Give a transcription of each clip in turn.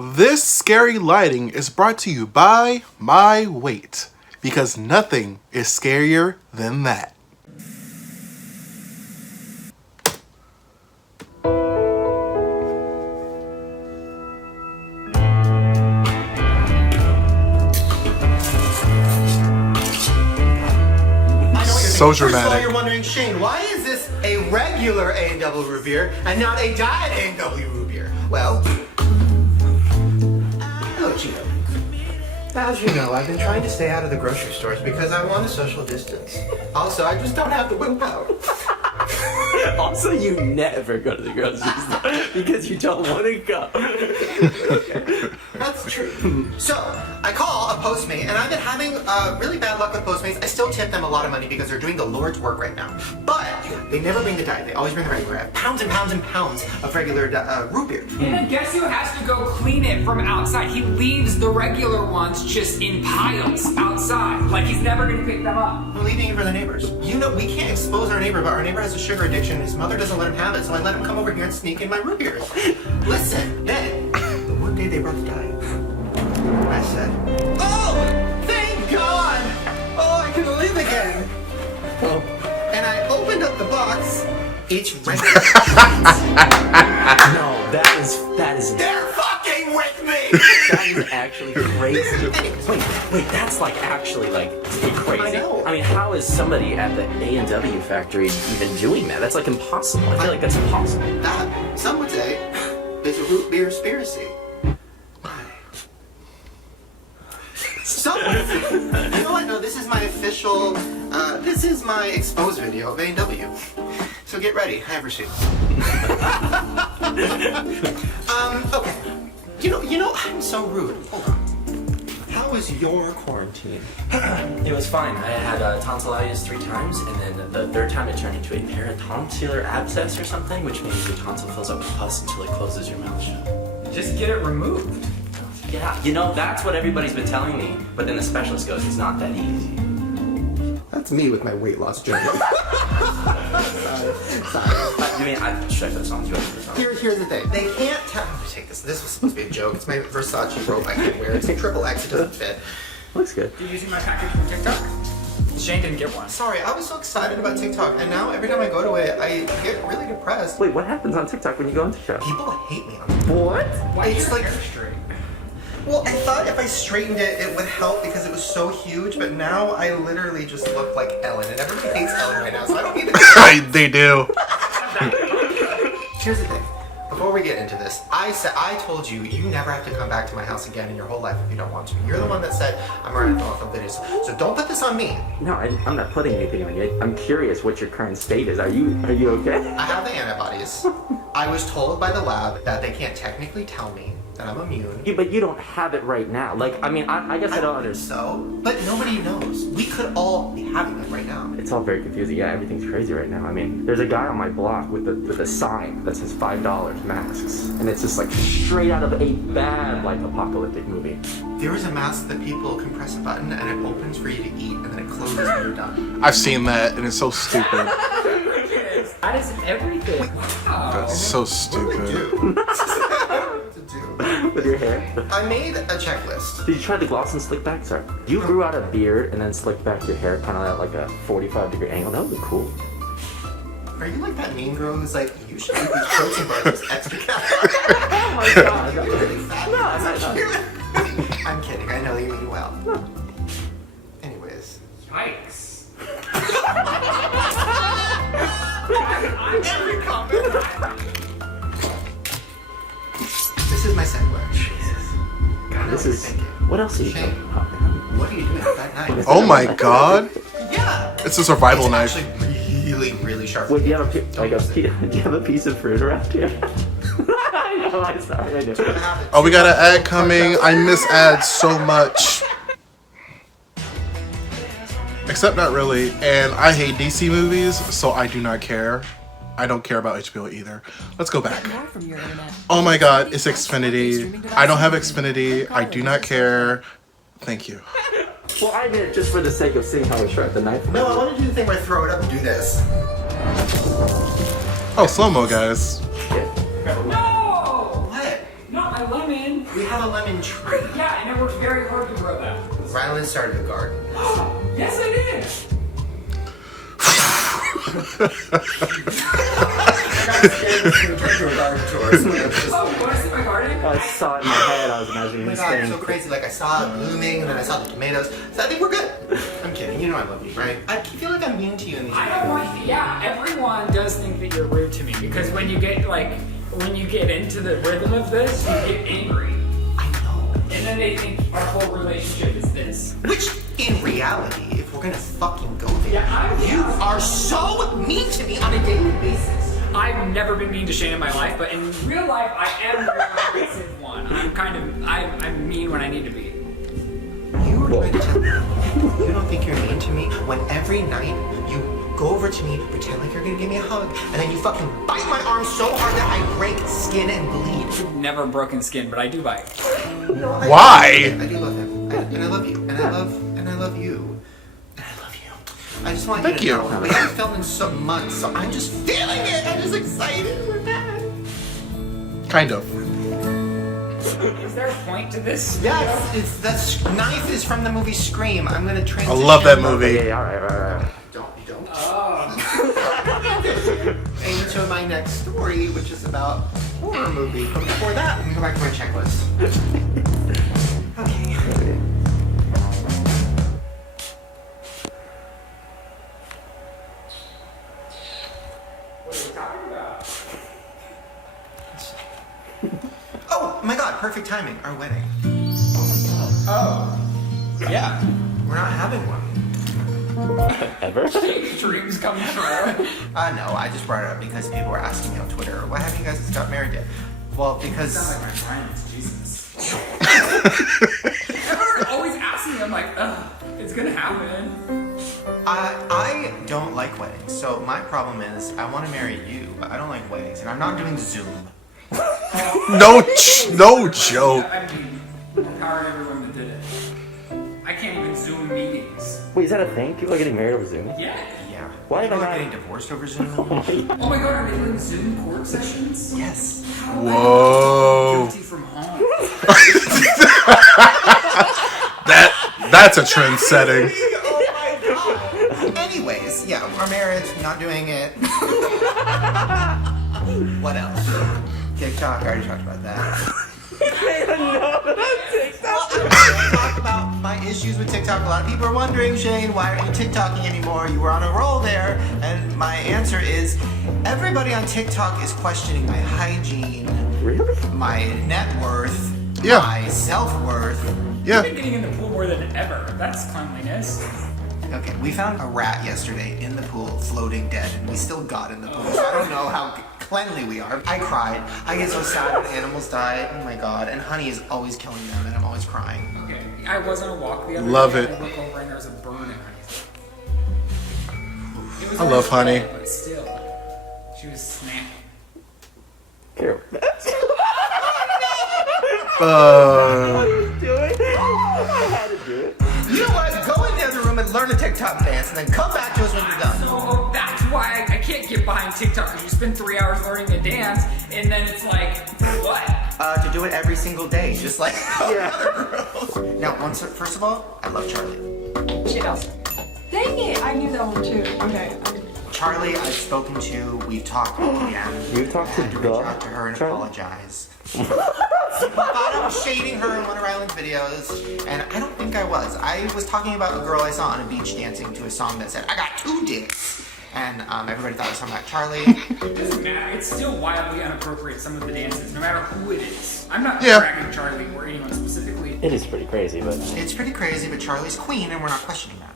This scary lighting is brought to you by my weight, because nothing is scarier than that. So dramatic. First of all, you're wondering, Shane, why is this a regular A&W root beer and not a diet A&W root beer? Well, hello, Gino. As you know, I've been trying to stay out of the grocery stores because I want a social distance. Also, I just don't have the willpower. Also, you never go to the grocery store because you don't want to go. That's true. So, I call a Postmate, and I've been having really bad luck with Postmates. I still tip them a lot of money because they're doing the Lord's work right now. But they never bring the diet. They always bring the regular. I have pounds and pounds and pounds of regular root beer. And then guess who has to go clean it from outside? He leaves the regular ones just in piles outside. Like he's never going to pick them up. I'm leaving it for the neighbors. You know, we can't expose our neighbor, but our neighbor has a sugar addiction. His mother doesn't let him have it, so I let him come over here and sneak in my root beers. Listen, then, the one day they brought the diet. I said, oh, thank God! Oh, I can live again! Oh. And I opened up the box. It's regular. No, that is. They're fucking with me! That is actually crazy. Wait, that's like actually like crazy. I know. I mean, how is somebody at the A&W factory even doing that? That's like impossible. I feel like that's impossible. That, some would say, is a root beer conspiracy. So, you know what? No, this is my official, this is my exposed video of A&W. So get ready, I have receipts. Okay. You know, I'm so rude. Hold on. How was your quarantine? It was fine. I had tonsillitis 3 times, and then the third time it turned into a peritonsillar abscess or something, which means your tonsil fills up with pus until it closes your mouth shut. Just get it removed. Yeah, you know, that's what everybody's been telling me, but then the specialist goes, it's not that easy. That's me with my weight loss journey. Sorry. I mean, should I put this on? Do you want to put this on? Here's the thing. They can't tell. I'm gonna take this. This was supposed to be a joke. It's my Versace robe I can't wear. It's a XXL. It doesn't fit. Looks good. You're using my package from TikTok? Shane didn't get one. Sorry, I was so excited about TikTok, and now every time I go to it, I get really depressed. Wait, what happens on TikTok when you go on TikTok? People hate me on What? Why It's is your like- hair straight? Well, I thought if I straightened it, it would help because it was so huge, but now I literally just look like Ellen, and everybody hates Ellen right now, so I don't need to. They do. Here's the thing. Before we get into this, I told you never have to come back to my house again in your whole life if you don't want to. You're the one that said I'm already throwing some videos, so don't put this on me. No, I'm not putting anything on you. I'm curious what your current state is. Are you okay? I have the antibodies. I was told by the lab that they can't technically tell me that I'm immune. But you don't have it right now. Like, I mean, I guess I don't understand. So, but nobody knows. We could all be having them right now. It's all very confusing. Yeah, everything's crazy right now. I mean, there's a guy on my block with a sign that says $5 masks, and it's just like straight out of a bad like apocalyptic movie. There is a mask that people can press a button and it opens for you to eat, and then it closes when you're done. I've seen that, and it's so stupid. That is everything. Wow. That's so What stupid. do? I don't know what to do. With your hair. I made a checklist. Did you try the gloss and slick back? Sorry. You grew out a beard and then slicked back your hair kind of at like a 45-degree angle. That would be cool. Are you like that mean girl who's like, you should eat these protein bars with extra calories? Oh my god. You're really fat. No, I'm not. I'm kidding. I know you mean well. Anyways. Yikes. Every comment. This is my sandwich. God, this is. What else are you Shane, doing? what are you doing with that knife? Oh my god. Yeah. It's a survival It's knife. actually really, really sharp. Wait, do you have do you have a piece of fruit around here? I know, I'm sorry, I do. Oh, we got an ad coming. I miss ads so much. Except not really. And I hate DC movies, so I do not care. I don't care about HBO either. Let's go back. Oh my god, it's Xfinity. I don't have Xfinity. I do not care. Thank you. Well, I did it just for the sake of seeing how sharp the knife was. No, I want to do the thing where I throw it up and do this. Oh, slow-mo, guys. Shit. No! What? Not my lemon. We have a lemon tree. Yeah, and it worked very hard to grow that. Rylan started a garden. Yes, I did. Oh, you want to see my garden? I saw it in my head. I was imagining Oh my this god, it's thing. so crazy. Like I saw it blooming, and then I saw the tomatoes. So I think we're good. I'm kidding. You know I love you, right? I feel like I'm mean to you in these. I don't want. Yeah, everyone does think that you're rude to me because when you get into the rhythm of this, you get angry, I know. and then they think our whole relationship is this. Which, in reality, if we're gonna fucking go there, Yeah, you are so mean to me on a daily basis. I've never been mean to Shane in my life, but in real life, I am the aggressive one. I'm mean when I need to be. You were trying to tell me you don't think you're mean to me when every night you go over to me, pretend like you're gonna give me a hug, and then you fucking bite my arm so hard that I break skin and bleed. Never broken skin, but I do bite. No, Why? I do love him. And I love you. And I love you. And I love you. I just want Thank you to you. know we haven't filmed in some months, so I'm just feeling it. I'm just excited. We're back. Kind of. Is there a point to this? Yes, it's that knife is from the movie Scream. I'm gonna I transition. love that movie. Yeah, alright. Don't. Oh. Into my next story, which is about horror movie. But before that, let me go back to my checklist. Okay. What are we talking about? Oh my god, perfect timing. Our wedding. Oh. Yeah. We're not having one. Ever? Dreams come true. No, I just brought it up because people were asking me on Twitter, why haven't you guys got married yet? Well, because... Sound like my friends, Jesus. Everyone always asking me, I'm like, ugh, it's gonna happen. I don't like weddings, so my problem is I want to marry you, but I don't like weddings, and I'm not doing Zoom. No joke. I mean, empowered everyone that did it. I can't even Zoom meetings. Wait, is that a thing? People are getting married over Zoom? Yeah. Yeah. Why People am I are not- getting divorced over Zoom? Oh my god, are they doing Zoom court sessions? Yes. Whoa. Guilty from home. That's a trend setting. Oh my god. Anyways, yeah, our marriage, not doing it. What else? TikTok, I already talked about that. I talk about my issues with TikTok. A lot of people are wondering, Shane, why aren't you TikToking anymore? You were on a roll there. And my answer is, everybody on TikTok is questioning my hygiene, Really? my net worth, Yeah. my self-worth. Yeah. You've been getting in the pool more than ever. That's cleanliness. Okay, we found a rat yesterday in the pool, floating dead, and we still got in the pool. So I don't know how cleanly we are. I cried. I get so sad when animals die. Oh my god. And Honey is always killing them, and I'm always crying. Okay. I was on a walk the other Love day. it. I look over and there's a burn in Honey's leg. It was I on love her Honey. leg, But still, she was snapping. Here. You know what? Go in the other room and learn a TikTok dance, and then come back to us when you're done. So that's why I can't get behind TikTok because you spend 3 hours learning a dance and then it's like, what? To do it every single day, just like all the other girls. Now, first of all, I love Charlie. She does. Dang it! I knew that one too. Okay. Charlie, I've spoken to. We've talked again. You've talked to I had to the reach out to her and Charlie? apologize. I thought I was shading her in one of Ryland's videos, and I don't think I was. I was talking about a girl I saw on a beach dancing to a song that said, "I got 2 dicks." And everybody thought I was talking about Charlie. It doesn't matter. It's still wildly inappropriate, some of the dances, no matter who it is. I'm not Yeah. bragging Charlie or anyone specifically. It is pretty crazy, but It's pretty crazy, but Charlie's queen, and we're not questioning that.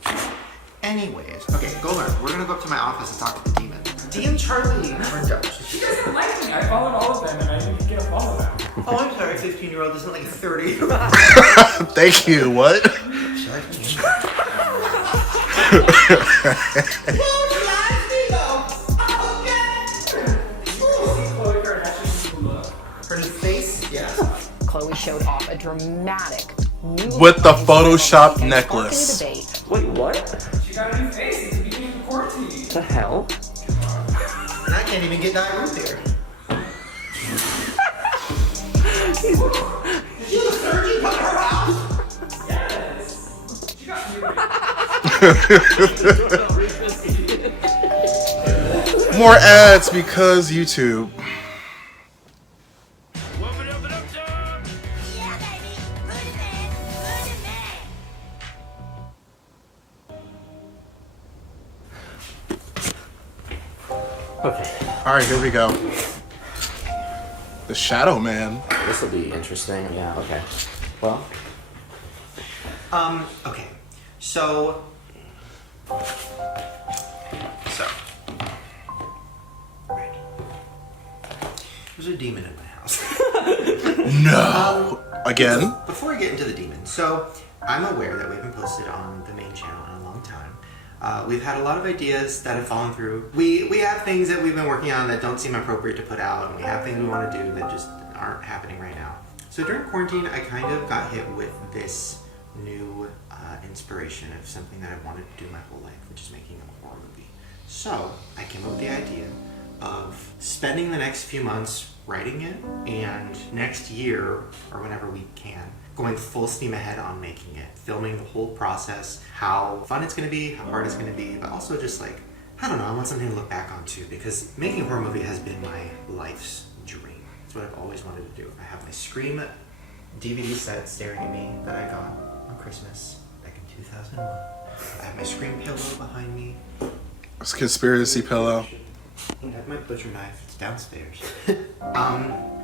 Anyways, okay, go learn. We're gonna go up to my office and talk to the demon. DM Charlie. You guys don't like me. I followed all of them and I didn't get a follow back. Oh, I'm sorry, 15-year-old isn't like a 30. Thank you. What? Her new face? Yeah. Chloe showed off a dramatic new With the look Photoshop and necklace. sparking debate. wait, what? She got a new face. It's the beginning of quarantine. The hell? And I can't even get that root there. Did More ads because YouTube. Okay. All right, here we go. The Shadow Man. This will be interesting. Yeah, okay. Well. Okay. So. Right. There's a demon in my house. No. Again? Before I get into the demon, so I'm aware that we haven't posted on the main channel in a long time. We've had a lot of ideas that have fallen through. We have things that we've been working on that don't seem appropriate to put out, and we have things we want to do that just aren't happening right now. So during quarantine, I kind of got hit with this new inspiration of something that I've wanted to do my whole life, which is making a horror movie. So I came up with the idea of spending the next few months writing it, and next year, or whenever we can, going full steam ahead on making it, filming the whole process, how fun it's going to be, how hard it's going to be, but also just like, I don't know, I want something to look back on too, because making a horror movie has been my life's dream. It's what I've always wanted to do. I have my Scream DVD set staring at me that I got on Christmas back in 2001. I have my Scream pillow behind me. It's a conspiracy pillow. I have my butcher knife. It's downstairs.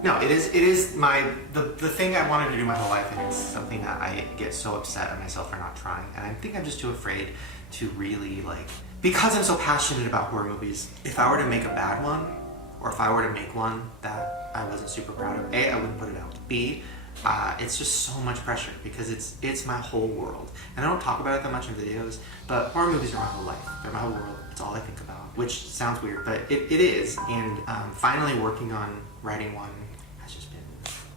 No, it is the thing I wanted to do my whole life, and it's something that I get so upset at myself for not trying. And I think I'm just too afraid to really, like, because I'm so passionate about horror movies, if I were to make a bad one, or if I were to make one that I wasn't super proud of, A, I wouldn't put it out. B, it's just so much pressure because it's my whole world. And I don't talk about it that much in videos, but horror movies are my whole life. They're my whole world. It's all I think about, which sounds weird, but it is. And finally working on writing one has just been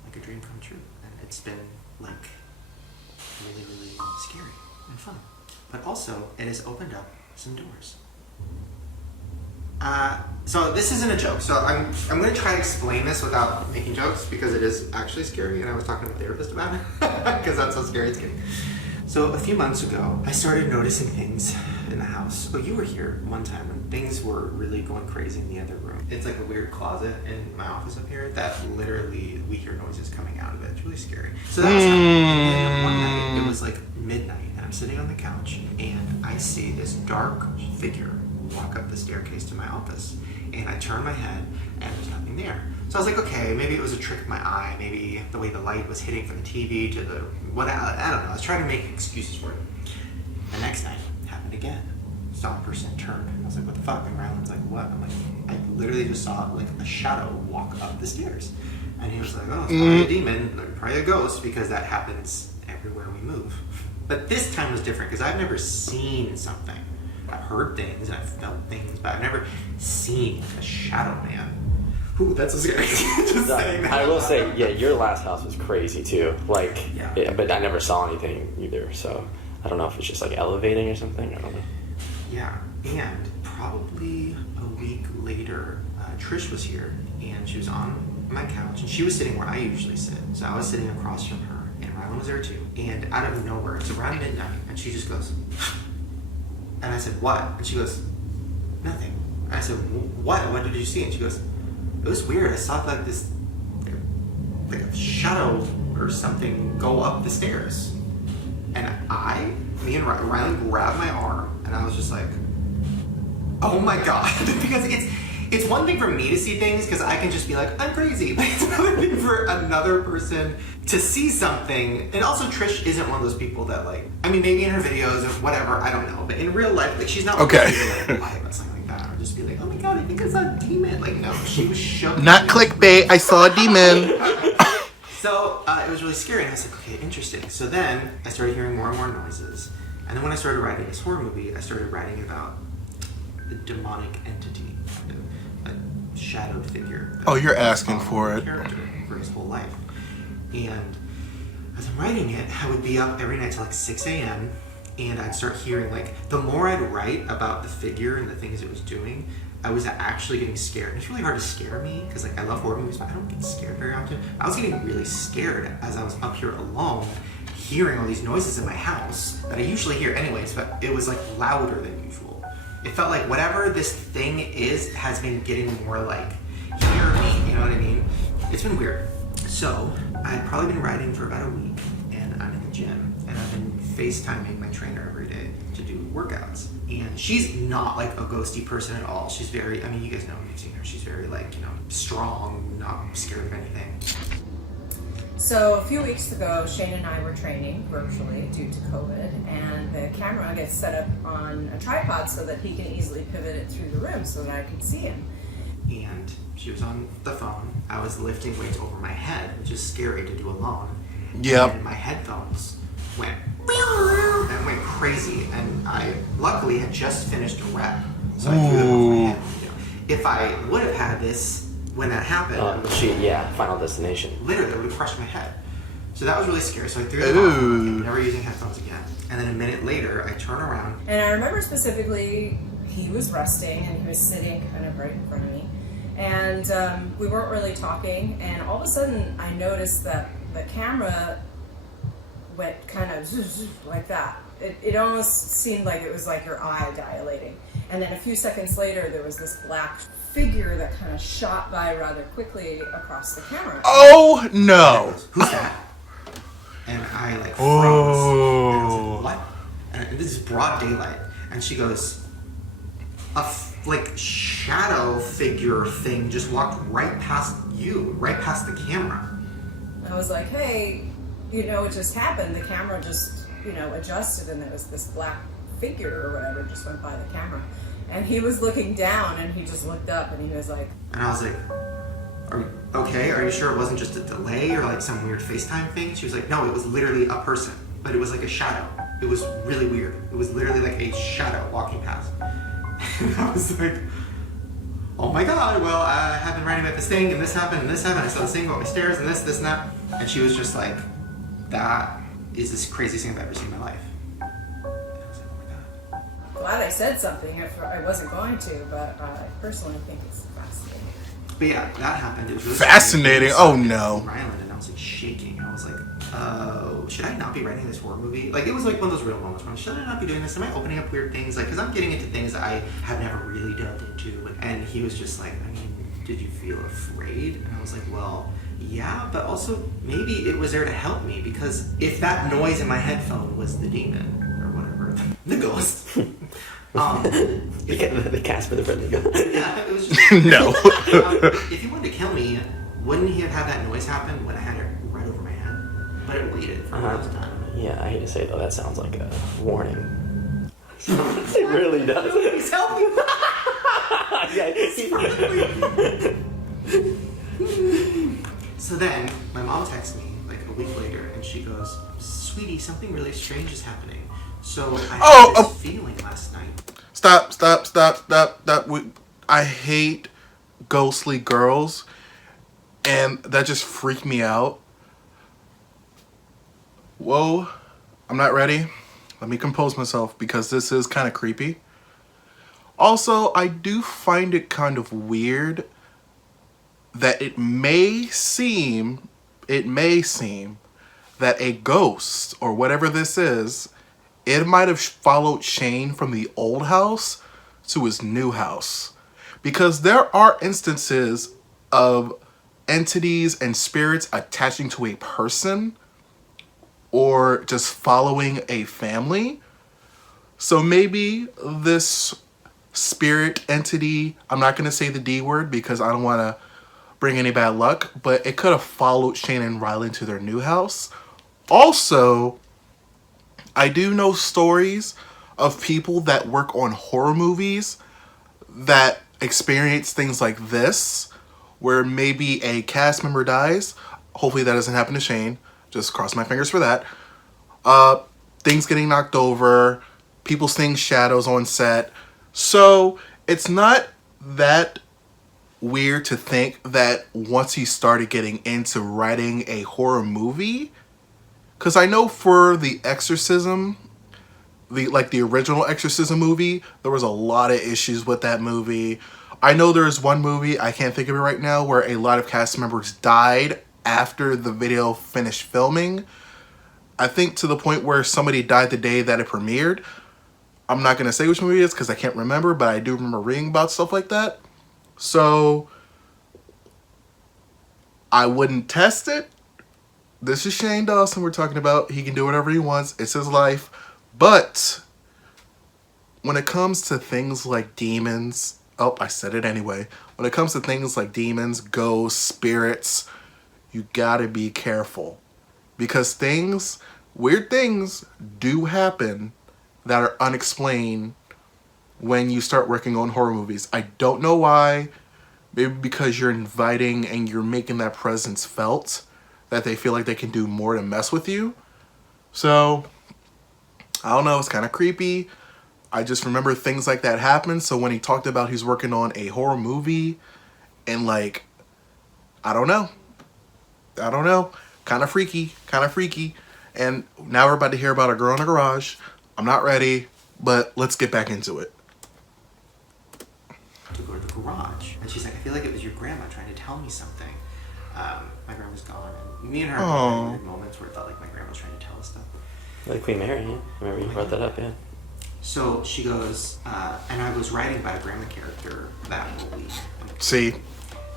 like a dream come true. And it's been like really, really scary and fun. But also, it has opened up some doors. So this isn't a joke. So I'm going to try to explain this without making jokes because it is actually scary, and I was talking to a therapist about it because that's how scary it's getting. So a few months ago, I started noticing things in the house. Well, you were here one time when things were really going crazy in the other room. It's like a weird closet in my office up here that literally we hear noises coming out of it. It's really scary. So that was happening. And then one night, it was like midnight, and I'm sitting on the couch, and I see this dark figure walk up the staircase to my office. And I turn my head, and there's nothing there. So I was like, okay, maybe it was a trick of my eye. Maybe the way the light was hitting from the TV to the what, I don't know. I was trying to make excuses for it. The next night, it happened again. Saw a person turn. I was like, what the fuck? And Rylan was like, what? I'm like, I literally just saw like a shadow walk up the stairs. And he was like, oh, it's probably a demon, or probably a ghost, because that happens everywhere we move. But this time was different because I've never seen something. I've heard things and I've felt things, but I've never seen a shadow man. Ooh, that's so scary. Just saying that. I will say, yeah, your last house was crazy too. Like, Yeah. But I never saw anything either, so I don't know if it's just like elevating or something. I don't know. Yeah, and probably a week later, Trish was here, and she was on my couch, and she was sitting where I usually sit. So I was sitting across from her, and Rylan was there too. And out of nowhere, it's around midnight, and she just goes, and I said, what? And she goes, nothing. And I said, what? What did you see? And she goes, it was weird. I saw like this, like a shadow or something go up the stairs. And me and Rylan grabbed my arm, and I was just like, oh my God. Because it's one thing for me to see things, because I can just be like, I'm crazy. But it's another thing for another person to see something. And also, Trish isn't one of those people that, like, I mean, maybe in her videos or whatever, I don't know. But in real life, like, she's not Okay. like, lie about something like that. Or just be like, oh my God, I think it's a demon. Like, no, she was shook. Not clickbait. I saw a demon. So it was really scary, and I was like, okay, interesting. So then I started hearing more and more noises. And then when I started writing this horror movie, I started writing about a demonic entity, a shadowed figure. Oh, you're asking for it. Character for his whole life. And as I'm writing it, I would be up every night till like 6 a.m. and I'd start hearing, like, the more I'd write about the figure and the things it was doing, I was actually getting scared. It's really hard to scare me because, like, I love horror movies, but I don't get scared very often. I was getting really scared as I was up here alone, hearing all these noises in my house that I usually hear anyways, but it was like louder than usual. It felt like whatever this thing is has been getting more like, hear me, you know what I mean? It's been weird. So I've probably been riding for about a week, and I'm in the gym, and I've been FaceTiming my trainer every day to do workouts. And she's not like a ghosty person at all. She's very, I mean, you guys know, you've seen her. She's very like, you know, strong, not scared of anything. So a few weeks ago, Shane and I were training virtually due to COVID, and the camera gets set up on a tripod so that he can easily pivot it through the room so that I could see him. And she was on the phone. I was lifting weights over my head, which is scary to do alone. Yep. And my headphones went and went crazy. And I luckily had just finished a rep, so I threw them over my head. You know, if I would have had this when that happened, Final Destination. literally, it would have crushed my head. So that was really scary. So I threw them off. I'm never using headphones again. And then a minute later, I turn around. And I remember specifically, he was resting and he was sitting kind of right in front of me. And we weren't really talking, and all of a sudden I noticed that the camera went kind of like that. It almost seemed like it was like your eye dilating. And then a few seconds later, there was this black figure that kind of shot by rather quickly across the camera. Oh no! Who's that? And I like froze. And I was like, what? And this is broad daylight. And she goes, like shadow figure thing just walked right past you, right past the camera. I was like, hey, you know, it just happened. The camera just, you know, adjusted, and there was this black figure or whatever just went by the camera. And he was looking down, and he just looked up, and he was like... And I was like, are you okay? Are you sure it wasn't just a delay or like some weird FaceTime thing? She was like, no, it was literally a person, but it was like a shadow. It was really weird. It was literally like a shadow walking past. And I was like, oh my god, well, I have been writing about this thing, and this happened, and this happened. I saw this thing go up my stairs, and this, and that. And she was just like, that is the craziest thing I've ever seen in my life. And I was like, oh my god. Glad I said something if I wasn't going to, but I personally think it's fascinating. But yeah, that happened. It was really Fascinating. scary. Oh no. Ryland, and I was like shaking. I was like, should I not be writing this horror movie? Like, it was like one of those real moments where I'm, should I not be doing this? Am I opening up weird things? Like, because I'm getting into things that I have never really delved into. And he was just like, I mean, did you feel afraid? And I was like, well, yeah, but also maybe it was there to help me, because if that noise in my headphone was the demon or whatever, the ghost. The Casper the Friendly Ghost. Yeah, it was just No. if he wanted to kill me, wouldn't he have had that noise happen when I had it right over my head? But it waited for a long time. Yeah, I hate to say it though, that sounds like a warning. It really does. Please help me! So then, my mom texts me like a week later, and she goes, "Sweetie, something really strange is happening." So I had this feeling last night. Stop. I hate ghostly girls, and that just freaked me out. Whoa, I'm not ready. Let me compose myself, because this is kind of creepy. Also, I do find it kind of weird that it may seem that a ghost, or whatever this is, it might have followed Shane from the old house to his new house. Because there are instances of entities and spirits attaching to a person or just following a family. So maybe this spirit entity, I'm not going to say the D word because I don't want to bring any bad luck, but it could have followed Shane and Ryland to their new house. Also, I do know stories of people that work on horror movies that experience things like this, where maybe a cast member dies. Hopefully that doesn't happen to Shane. Just cross my fingers for that. Things getting knocked over, people seeing shadows on set. So it's not that weird to think that once he started getting into writing a horror movie, because I know for The Exorcism, the original Exorcism movie, there was a lot of issues with that movie. I know there's one movie, I can't think of it right now, where a lot of cast members died after the video finished filming. I think to the point where somebody died the day that it premiered. I'm not going to say which movie it is because I can't remember, but I do remember reading about stuff like that. So I wouldn't test it. This is Shane Dawson we're talking about. He can do whatever he wants. It's his life. But when it comes to things like demons, oh, I said it anyway. When it comes to things like demons, ghosts, spirits, you gotta be careful. Because weird things do happen that are unexplained when you start working on horror movies. I don't know why. Maybe because you're inviting and you're making that presence felt, that they feel like they can do more to mess with you. So, I don't know, it's kind of creepy. I just remember things like that happen. So when he talked about he's working on a horror movie and like, I don't know. Kind of freaky. And now we're about to hear about a girl in a garage. I'm not ready, but let's get back into it. To go to the garage, and she's like, I feel like it was your grandma trying to tell me something. My grandma's gone, and me and her have weird moments where it felt like my grandma was trying to tell us stuff. Like Queen Mary, yeah. Remember you brought that up, yeah. So she goes, and I was writing by a grandma character that movie. See?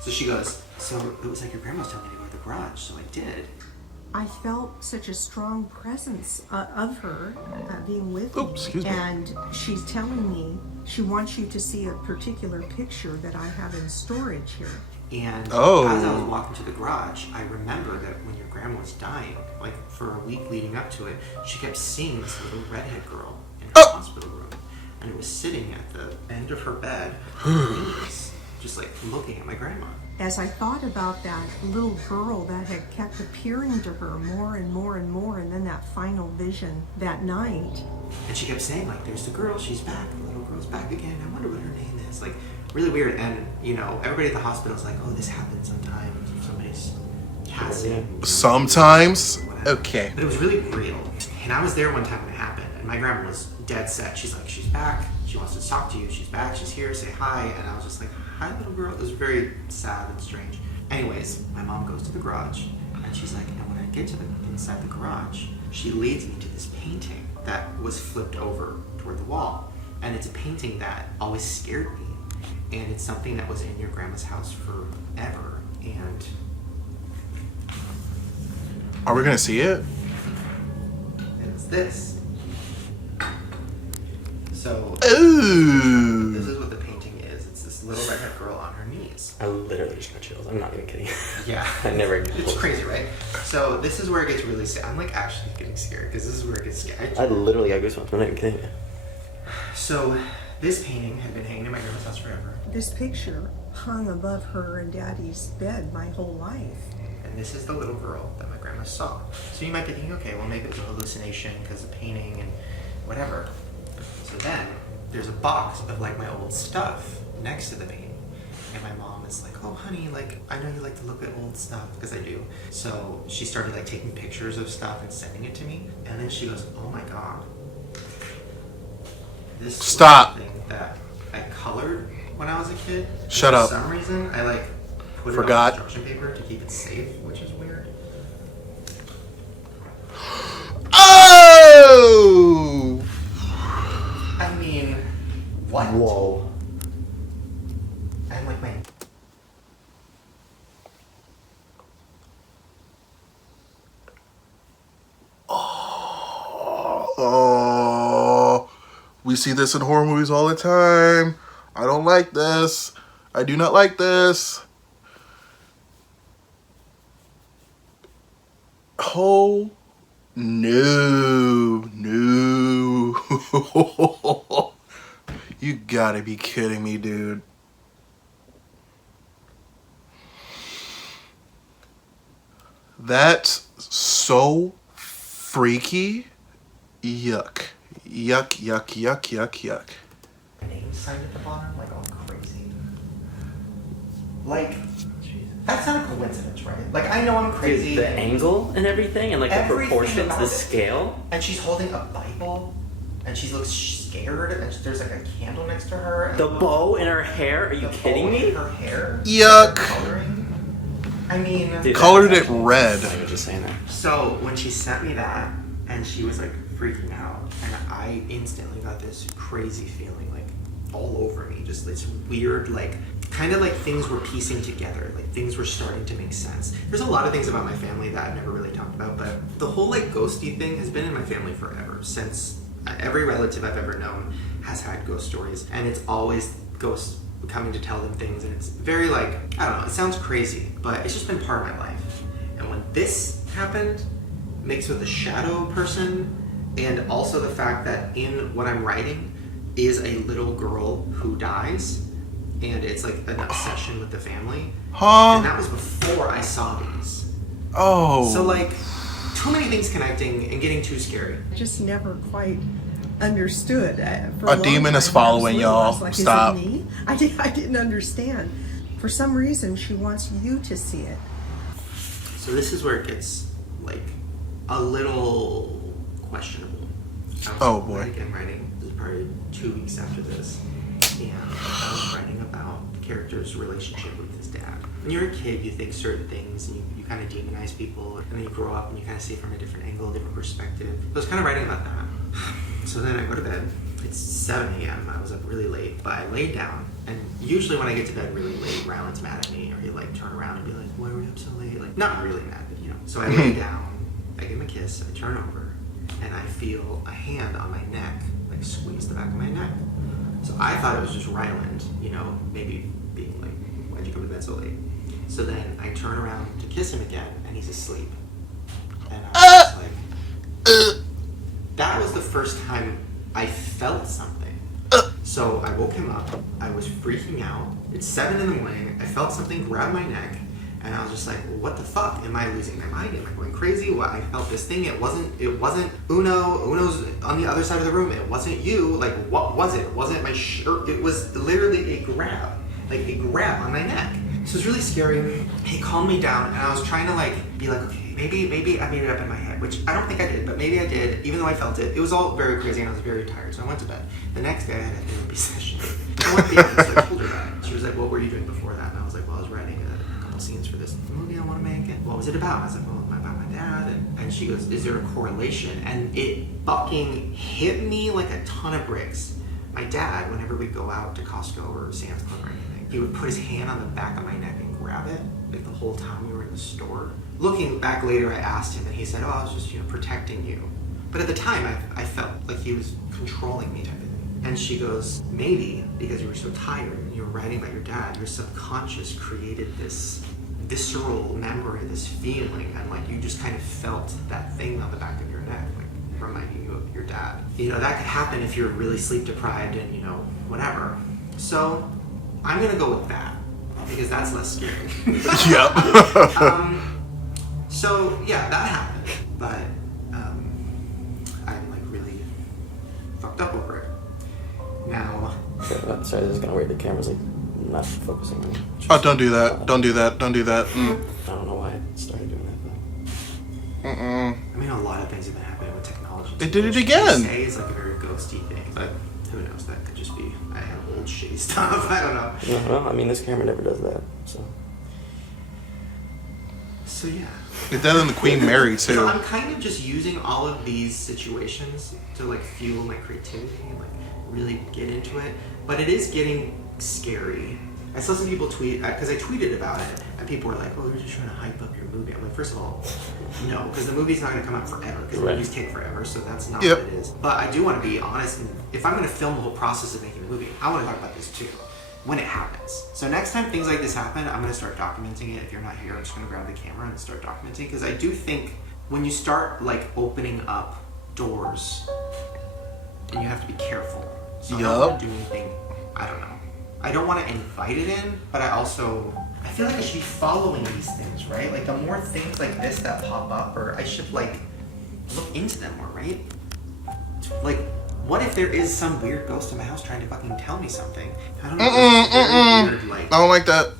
So she goes, so it was like your grandma was telling me to go to the garage, so I did. I felt such a strong presence of her being with Excuse me. And she's telling me she wants you to see a particular picture that I have in storage here. And as I was walking to the garage, I remember that when your grandma was dying, like for a week leading up to it, she kept seeing this little redhead girl in her hospital room. And it was sitting at the end of her bed, just like looking at my grandma. As I thought about that little girl that had kept appearing to her more and more and more, and then that final vision that night. And she kept saying, like, there's the girl, she's back, the little girl's back again, I wonder what her name is. Like, really weird. And, you know, everybody at the hospital's like, oh, this happens sometimes if somebody's passing. Sometimes? Okay. But it was really real. And I was there one time when it happened, and my grandma was dead set. She's like, she's back, she wants to talk to you, she's back, she's here, say hi. And I was just like, hi, little girl. It was very sad and strange. Anyways, my mom goes to the garage, and she's like, and when I get to the inside the garage, she leads me to this painting that was flipped over toward the wall. And it's a painting that always scared me. And it's something that was in your grandma's house forever. And Are we gonna see it? it's this. So Ooh. this is what the painting is. It's this little redhead girl on her knees. I literally just got chills. I'm not even kidding. Yeah. I never. It's crazy, right? So this is where it gets really sad. I'm like actually getting scared because this is where it gets scary. I literally got goosebumps. I'm not even kidding you. So this painting had been hanging in my grandma's house forever. This picture hung above her and Daddy's bed my whole life. And this is the little girl that my grandma saw. So you might be thinking, okay, well maybe it was a hallucination because of painting and whatever. So then there's a box of like my old stuff next to the painting. And my mom is like, oh honey, like I know you like to look at old stuff, because I do. So she started like taking pictures of stuff and sending it to me. And then she goes, oh my god. This Stop. thing that I colored when I was a kid. Shut up. For some reason, I like put Forgot. it on construction paper to keep it safe, which is weird. Oh! I mean, what? Whoa. I'm like my. Oh, we see this in horror movies all the time. I don't like this. I do not like this. Oh, no. You gotta be kidding me, dude. That's so freaky. Yuck. Yuck. Name sign at the bottom, like all crazy. Like, that's not a coincidence, right? Like, I know I'm crazy. The angle and everything, and like the Everything proportions, about the it. scale. And she's holding a Bible, and she looks scared, and there's like a candle next to her. And The bow in her hair. Are you kidding me? Her hair. Yuck. Coloring. I mean, Dude, Colored that it was red. actually- I was just saying that. so when she sent me that, and she was like freaking out, and I instantly got this crazy feeling like all over me, just this weird, like kind of like things were piecing together, like things were starting to make sense. There's a lot of things about my family that I've never really talked about, but the whole like ghosty thing has been in my family forever. Since every relative I've ever known has had ghost stories, and it's always ghosts coming to tell them things, and it's very like, I don't know, it sounds crazy, but it's just been part of my life. And when this happened, mixed with the shadow person, and also the fact that in what I'm writing is a little girl who dies, and it's like an obsession with the family. Huh? And that was before I saw these. Oh. So like, too many things connecting and getting too scary. I just never quite understood. For A long demon time, is following I was y'all. like, Stop. Is it me? I didn't understand. For some reason, she wants you to see it. So this is where it gets like a little questionable. Oh, boy. I'm writing, this is probably 2 weeks after this, and I was writing about the character's relationship with his dad. When you're a kid, you think certain things, and you kind of demonize people, and then you grow up and you kind of see it from a different angle, a different perspective. So I was kind of writing about that. So then I go to bed. It's 7 a.m. I was up really late, but I laid down. And usually when I get to bed really late, Ryland's mad at me, or he'll like turn around and be like, "Why were you up so late?" Like, not really mad, but you know. So I lay down, I give him a kiss, I turn over, and I feel a hand on my neck, like squeeze the back of my neck. So I thought it was just Ryland, you know, maybe being like, "Why'd you come to bed so late?" So then I turn around to kiss him again, and he's asleep. And I was like, that was the first time I felt something. So I woke him up, I was freaking out. It's 7 in the morning, I felt something grab my neck, and I was just like, what the fuck? Am I losing my mind? Am I going crazy? What? I felt this thing, it wasn't Uno's on the other side of the room, it wasn't you, like what was it? It wasn't my shirt, it was literally a grab on my neck. So it was really scary. He calmed me down, and I was trying to like be like, okay, maybe I made it up in my head, which I don't think I did, but maybe I did, even though I felt it. It was all very crazy, and I was very tired, so I went to bed. The next day, I had a therapy session. I went to the office, so I told her that. She was like, what were you doing before that? And I was like, well, I was writing a couple scenes for this movie I want to make, and what was it about? I was like, well, about my dad, and she goes, is there a correlation? And it fucking hit me like a ton of bricks. My dad, whenever we'd go out to Costco or Sam's Club or anything, he would put his hand on the back of my neck and grab it, like the whole time we were in the store. Looking back later, I asked him, and he said, oh, I was just, protecting you. But at the time, I felt like he was controlling me type of thing. And she goes, maybe because you were so tired and you were writing about your dad, your subconscious created this visceral memory, this feeling, and like you just kind of felt that thing on the back of your neck, like reminding you of your dad. That could happen if you're really sleep deprived and, whatever. So I'm gonna go with that because that's less scary. Yep. So yeah, that happened, but I'm like really fucked up over it. Now. Sorry, this is kind of weird. The camera's like not focusing on me. Oh, don't do that. Don't do that. Don't do that. I don't know why I started doing that, but. I mean, a lot of things have been happening with technology. It did it again. Say it's like a very ghosty thing, but who knows? That could just be I have old shitty stuff. I don't know. Yeah, well, I mean, this camera never does that, so. So yeah. It did in the Queen Mary too. So I'm kind of just using all of these situations to like fuel my creativity and like really get into it. But it is getting scary. I saw some people tweet, because I tweeted about it, and people were like, oh, you're just trying to hype up your movie. I'm like, first of all, no, because the movie's not going to come out forever, because movies take forever, so that's not what it is. But I do want to be honest, and if I'm going to film the whole process of making the movie, I want to talk about this too, when it happens. So next time things like this happen, I'm going to start documenting it. If you're not here, I'm just going to grab the camera and start documenting, because I do think when you start like opening up doors, and you have to be careful. So I don't want to do anything, I don't know. I don't want to invite it in, but I feel like I should be following these things, right? Like the more things like this that pop up, or I should like look into them more, right? Like, what if there is some weird ghost in my house trying to fucking tell me something? I don't know. It's very weird, like, I don't like that.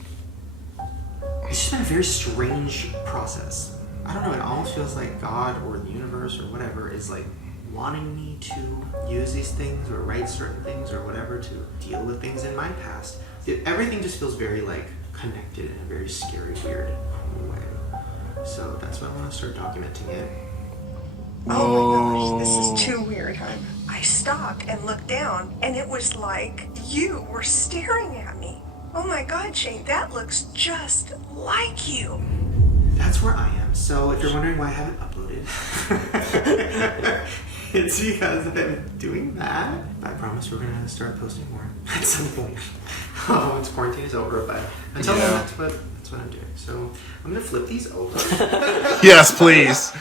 It's just been a very strange process. I don't know, it almost feels like God or the universe or whatever is like wanting me to use these things or write certain things or whatever to deal with things in my past. Everything just feels very like connected in a very scary, weird way. So that's why I want to start documenting it. Oh my gosh, this is too weird. I stopped and looked down, and it was like you were staring at me. Oh my God, Shane, that looks just like you. That's where I am. So if you're wondering why I haven't uploaded, it's because I'm doing that. I promise we're gonna start posting more at some point. Once quarantine is over, but until then, that's what I'm doing. So I'm gonna flip these over. Yes, please.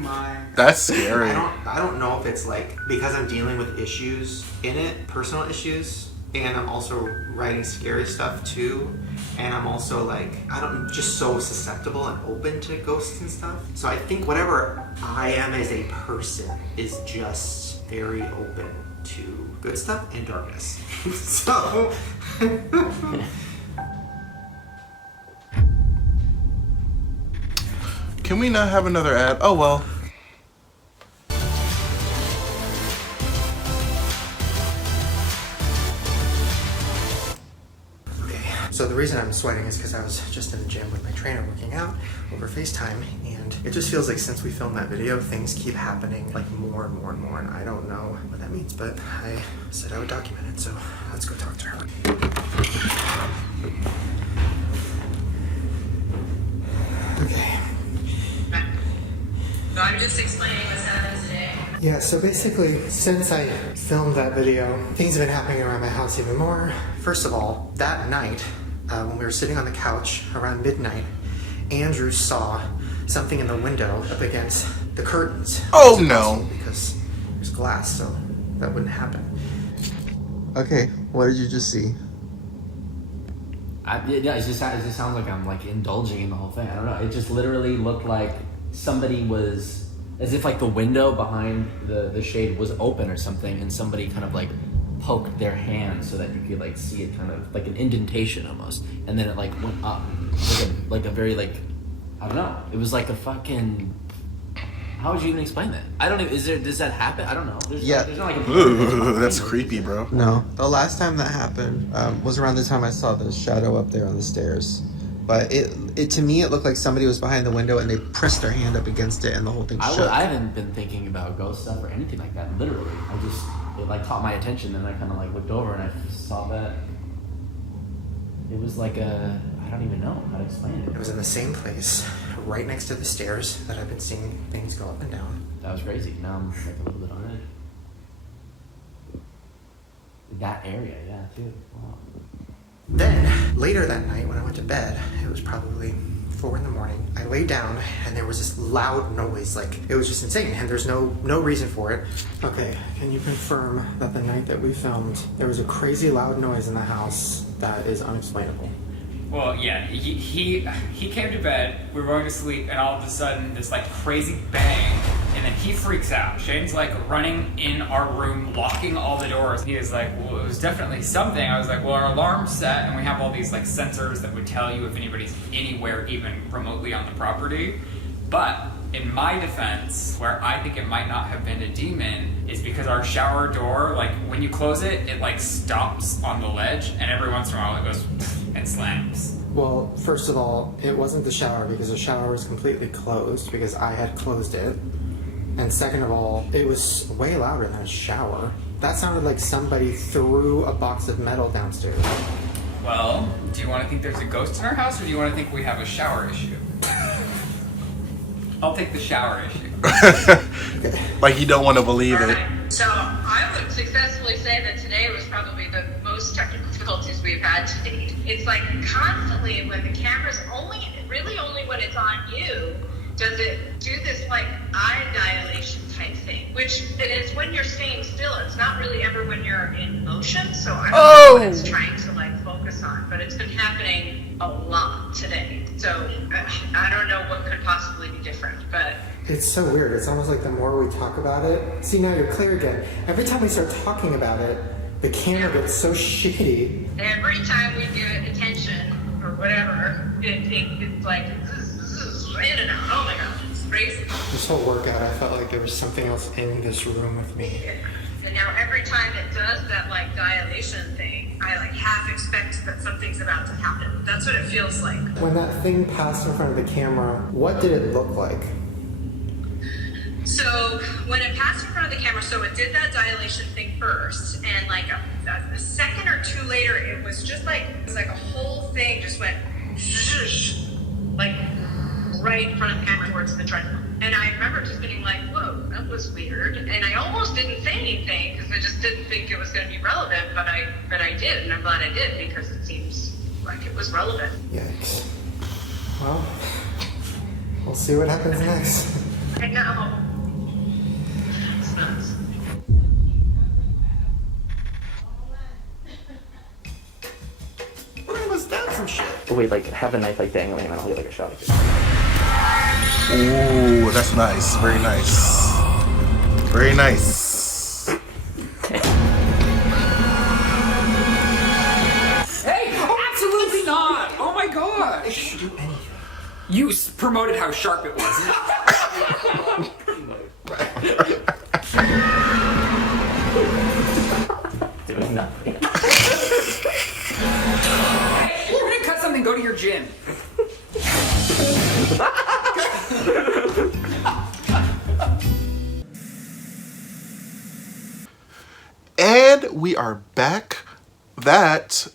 My. That's scary. I don't know if it's like because I'm dealing with issues in it, personal issues, and I'm also writing scary stuff too. And I'm also like, just so susceptible and open to ghosts and stuff. So I think whatever I am as a person is just very open to good stuff and darkness. So. Can we not have another ad? Oh well. So the reason I'm sweating is because I was just in the gym with my trainer working out over FaceTime, and it just feels like since we filmed that video, things keep happening like more and more and more, and I don't know what that means, but I said I would document it, so let's go talk to her. Okay. So I'm just explaining what's happened today. Yeah, so basically, since I filmed that video, things have been happening around my house even more. First of all, that night, when we were sitting on the couch around midnight, Andrew saw something in the window up against the curtains. Oh no! Because there's glass, so that wouldn't happen. Okay, what did you just see? It just sounds like I'm like indulging in the whole thing. I don't know. It just literally looked like somebody was, as if like the window behind the shade was open or something, and somebody kind of like poked their hand so that you could like see it, kind of like an indentation almost, and then it like went up like a very like, I don't know. It was like a fucking. How would you even explain that? I don't even. Does that happen? I don't know. There's not like a. Ooh, that's creepy, bro. No, the last time that happened was around the time I saw the shadow up there on the stairs. But it to me, it looked like somebody was behind the window and they pressed their hand up against it and the whole thing shook. I haven't been thinking about ghost stuff or anything like that. Literally, it like caught my attention, and I kind of like looked over and I saw that it was like a. I don't even know how to explain it. It was in the same place, right next to the stairs that I've been seeing things go up and down. That was crazy. Now I'm like a little bit on edge. That area, yeah, too. Wow. Then, later that night when I went to bed, it was probably 4 in the morning, I lay down and there was this loud noise, like, it was just insane, and there's no reason for it. Okay, can you confirm that the night that we filmed, there was a crazy loud noise in the house that is unexplainable? Well, yeah, he came to bed, we were going to sleep, and all of a sudden, this like crazy bang, and then he freaks out. Shane's like running in our room, locking all the doors. He is like, well, it was definitely something. I was like, well, our alarm's set, and we have all these like sensors that would tell you if anybody's anywhere even remotely on the property. But in my defense, where I think it might not have been a demon, is because our shower door, like when you close it, it like stops on the ledge, and every once in a while it goes and slams. Well, first of all, it wasn't the shower because the shower was completely closed because I had closed it. And second of all, it was way louder than a shower. That sounded like somebody threw a box of metal downstairs. Well, do you want to think there's a ghost in our house, or do you want to think we have a shower issue? I'll take the shower issue. Like you don't want to believe it. So I would successfully say that today was probably the most technical difficulties we've had to date. It's like constantly when the camera's really only when it's on you, does it do this like eye dilation type thing, which it is when you're staying still. It's not really ever when you're in motion. So I don't know what it's trying to like focus on, but it's been happening a lot today. So I don't know what could possibly be different, but it's so weird. It's almost like the more we talk about it, see, now you're clear again. Every time we start talking about it, the camera gets so shitty. Every time we give it attention or whatever, it's like in and out. Oh my god, it's crazy. This whole workout, I felt like there was something else in this room with me. Yeah. And now every time it does that like dilation thing, I like half expect that something's about to happen. That's what it feels like. When that thing passed in front of the camera, what did it look like? So when it passed in front of the camera, so it did that dilation thing first, and like a second or two later, it was just like, it was like a whole thing just went zhoosh, like right in front of the camera towards the treadmill. And I remember just being like, whoa, that was weird. And I almost didn't say anything because I just didn't think it was going to be relevant, but I did, and I'm glad I did because it seems like it was relevant. Yikes. Well, we'll see what happens next. I know. It's nuts. We're gonna bust down some shit. Wait, like have the knife like dangling and then I'll get like a shot. Ooh, that's nice. Very nice. Very nice. Hey, absolutely not! Oh my gosh! You promoted how sharp it was. Doing nothing. Hey, you're gonna cut something, go to your gym. And we are back. That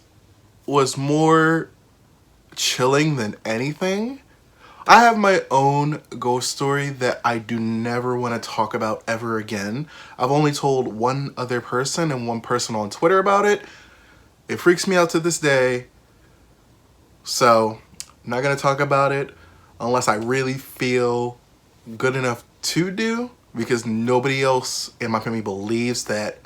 was more chilling than anything. I have my own ghost story that I do never want to talk about ever again. I've only told one other person and one person on Twitter about it. It freaks me out to this day. So I'm not going to talk about it unless I really feel good enough to do, because nobody else in my family believes that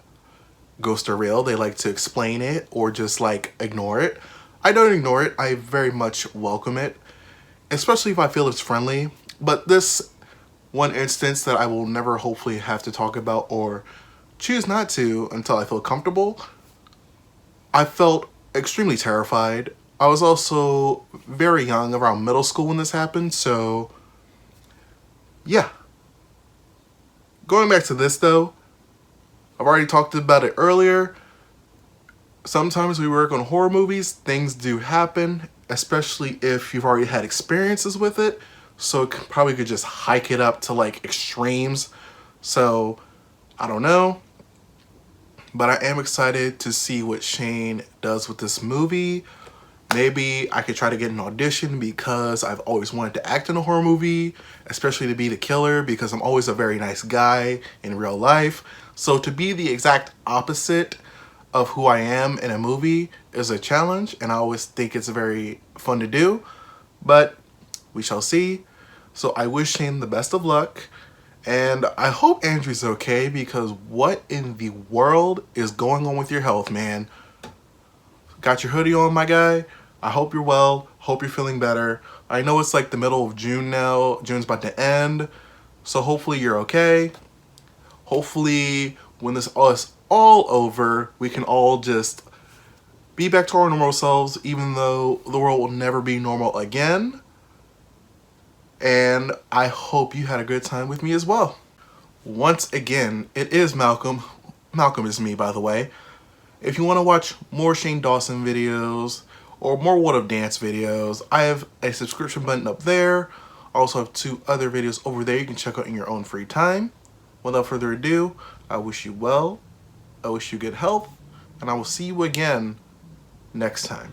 ghosts are real. They like to explain it or just like ignore it. I don't ignore it. I very much welcome it, especially if I feel it's friendly. But this one instance that I will never hopefully have to talk about or choose not to until I feel comfortable, I felt extremely terrified. I was also very young, around middle school when this happened, so yeah. Going back to this though, I've already talked about it earlier. Sometimes we work on horror movies, things do happen, especially if you've already had experiences with it. So it probably could just hike it up to like extremes. So I don't know. But I am excited to see what Shane does with this movie. Maybe I could try to get an audition because I've always wanted to act in a horror movie, especially to be the killer because I'm always a very nice guy in real life. So to be the exact opposite of who I am in a movie is a challenge, and I always think it's very fun to do, but we shall see. So I wish Shane the best of luck, and I hope Andrew's okay, because what in the world is going on with your health, man? Got your hoodie on, my guy? I hope you're well, hope you're feeling better. I know it's like the middle of June now, June's about to end, so hopefully you're okay. Hopefully when this is all over, we can all just be back to our normal selves, even though the world will never be normal again. And I hope you had a good time with me as well. Once again, it is Malcolm. Malcolm is me, by the way. If you want to watch more Shane Dawson videos or more What Up Dance videos, I have a subscription button up there. I also have 2 other videos over there you can check out in your own free time. Without further ado, I wish you well, I wish you good health, and I will see you again next time.